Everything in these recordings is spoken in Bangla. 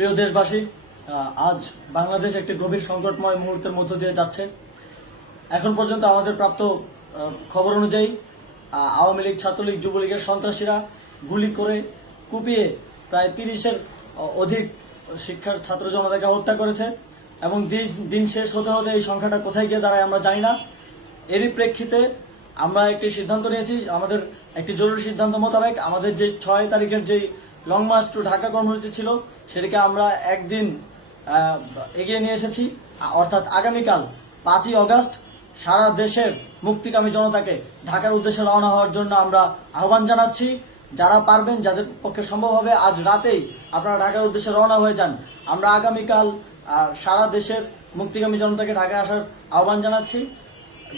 প্রিয় দেশবাসী, আজ বাংলাদেশ একটি গভীর সংকটময় মুহূর্তের মধ্য দিয়ে যাচ্ছে। এখন পর্যন্ত আমাদের প্রাপ্ত খবর অনুযায়ী আওয়ামী লীগ, ছাত্রলীগ, যুবলীগের সন্ত্রাসীরা গুলি করে কুপিয়ে প্রায় 30-এর অধিক শিক্ষার ছাত্র জনতাকে হত্যা করেছে এবং দিন শেষ হতে হতে এই সংখ্যাটা কোথায় গিয়ে দাঁড়ায় আমরা জানি না। এরই প্রেক্ষিতে আমরা একটি সিদ্ধান্ত নিয়েছি। আমাদের একটি জরুরি সিদ্ধান্ত মোতাবেক আমাদের যে 6 তারিখের যে লং মার্চ টু ঢাকা কর্মসূচি ছিল সেটাকে আমরা একদিন এগিয়ে নিয়ে এসেছি। অর্থাৎ আগামীকাল 5ই অগস্ট সারা দেশের মুক্তিকামী জনতাকে ঢাকার উদ্দেশ্যে রওনা হওয়ার জন্য আমরা আহ্বান জানাচ্ছি। যারা পারবেন, যাদের পক্ষে সম্ভব হবে, আজ রাতেই আপনারা ঢাকার উদ্দেশ্যে রওনা হয়ে যান। আমরা আগামীকাল সারা দেশের মুক্তিকামী জনতাকে ঢাকায় আসার আহ্বান জানাচ্ছি।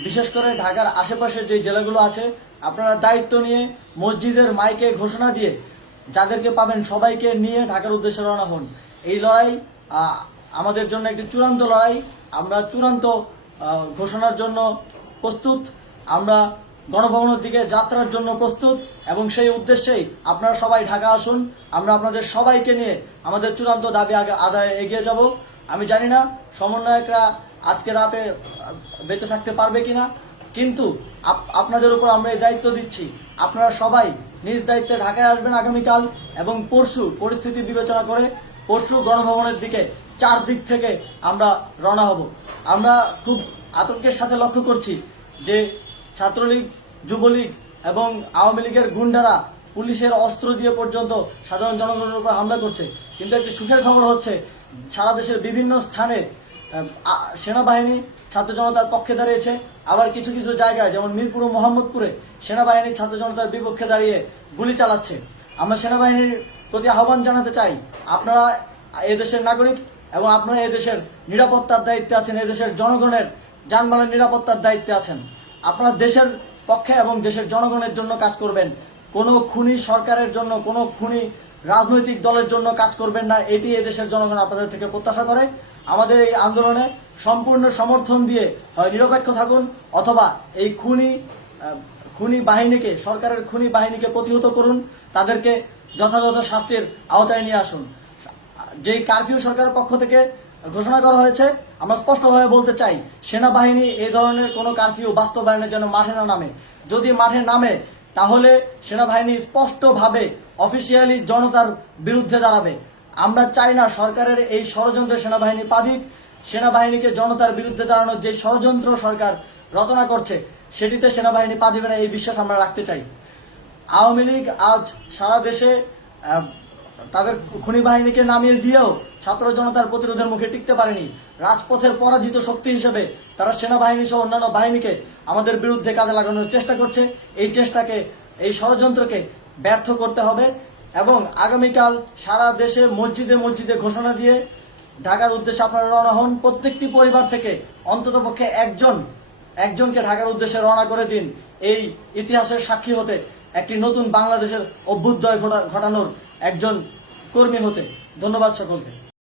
বিশেষ করে ঢাকার আশেপাশে যে জেলাগুলো আছে, আপনারা দায়িত্ব নিয়ে মসজিদের মাইকে ঘোষণা দিয়ে যাদেরকে পাবেন সবাইকে নিয়ে ঢাকার উদ্দেশ্যে রওনা হন। এই লড়াই আমাদের জন্য একটি চূড়ান্ত লড়াই। আমরা চূড়ান্ত ঘোষণার জন্য প্রস্তুত। আমরা গণভবনের দিকে যাত্রার জন্য প্রস্তুত এবং সেই উদ্দেশ্যেই আপনারা সবাই ঢাকা আসুন। আমরা আপনাদের সবাইকে নিয়ে আমাদের চূড়ান্ত দাবি আদায়ে এগিয়ে যাব। আমি জানি না সমন্বয়করা আজকে রাতে বেঁচে থাকতে পারবে কিনা, কিন্তু আপনাদের উপর আমরা এই দায়িত্ব দিচ্ছি। আপনারা সবাই নিজ দায়িত্বে ঢাকায় আসবেন আগামীকাল এবং পরশু পরিস্থিতি বিবেচনা করে পরশু গণভবনের দিকে 4 দিক থেকে আমরা রওনা হব। আমরা খুব আতঙ্কের সাথে লক্ষ্য করছি যে ছাত্রলীগ, যুবলীগ এবং আওয়ামী লীগের গুন্ডারা পুলিশের অস্ত্র দিয়ে পর্যন্ত সাধারণ জনগণের উপর হামলা করছে। কিন্তু একটি সুখের খবর হচ্ছে, সারা দেশের বিভিন্ন স্থানে সেনাবাহিনী ছাত্র জনতার পক্ষে দাঁড়িয়েছে। আবার কিছু কিছু জায়গায় যেমন মিরপুর ও মোহাম্মদপুরে সেনাবাহিনী ছাত্র জনতার বিপক্ষে দাঁড়িয়ে গুলি চালাচ্ছে। আমরা সেনাবাহিনীর প্রতি আহ্বান জানাতে চাই, আপনারা এদেশের নাগরিক এবং আপনারা এদেশের নিরাপত্তার দায়িত্বে আছেন, এদেশের জনগণের যানবাহনের নিরাপত্তার দায়িত্বে আছেন। আপনারা দেশের পক্ষে এবং দেশের জনগণের জন্য কাজ করবেন। কোনো খুনি সরকারের জন্য, কোনো খুনি রাজনৈতিক দলের জন্য কাজ করবেন না। এটি এদেশের জনগণ আপনাদের থেকে প্রত্যাশা করে। আমাদের এই আন্দোলনে সম্পূর্ণ সমর্থন দিয়ে হয় নিরপেক্ষ থাকুন, অথবা এই খুনি বাহিনীকে, সরকারের খুনি বাহিনীকে প্রতিহত করুন, তাদেরকে যথাযথ শাস্তির আওতায় নিয়ে আসুন। যেই কারফিউ সরকারের পক্ষ থেকে ঘোষণা করা হয়েছে, আমরা স্পষ্টভাবে বলতে চাই, সেনাবাহিনী এই ধরনের কোনো কারফিউ বাস্তবায়নের জন্য মাঠে না নামে। যদি মাঠে নামে তাহলে সেনাবাহিনী স্পষ্টভাবে অফিসিয়ালি জনতার বিরুদ্ধে দাঁড়াবে। আমরা চাই না সরকারের এই ষড়যন্ত্রে সেনাবাহিনী পা দিক। সেনাবাহিনীকে জনতার বিরুদ্ধে দাঁড়ানোর যে ষড়যন্ত্র সরকার রচনা করছে সেটিতে সেনাবাহিনী পা দিবে না, এই বিশ্বাস আমরা রাখতে চাই। আওয়ামী লীগ আজ সারা দেশে তাদের খুনি বাহিনীকে নামিয়ে দিয়েও ছাত্র জনতার প্রতিরোধের মুখে টিকতে পারেনি। রাজপথের পরাজিত শক্তি হিসেবে তারা সেনাবাহিনী সহ অন্যান্য বাহিনীকে আমাদের বিরুদ্ধে কাজে লাগানোর চেষ্টা করছে। এই চেষ্টাকে, এই ষড়যন্ত্রকে ব্যর্থ করতে হবে এবং আগামীকাল সারা দেশে মসজিদে মসজিদে ঘোষণা দিয়ে ঢাকার উদ্দেশ্যে আপনারা রওনা হন। প্রত্যেকটি পরিবার থেকে অন্ততপক্ষে একজনকে ঢাকার উদ্দেশ্যে রওনা করে দিন, এই ইতিহাসের সাক্ষী হতে, একটি নতুন বাংলাদেশের অভ্যুদয় ঘটানোর একজন কর্মী হতে। ধন্যবাদ সকলকে।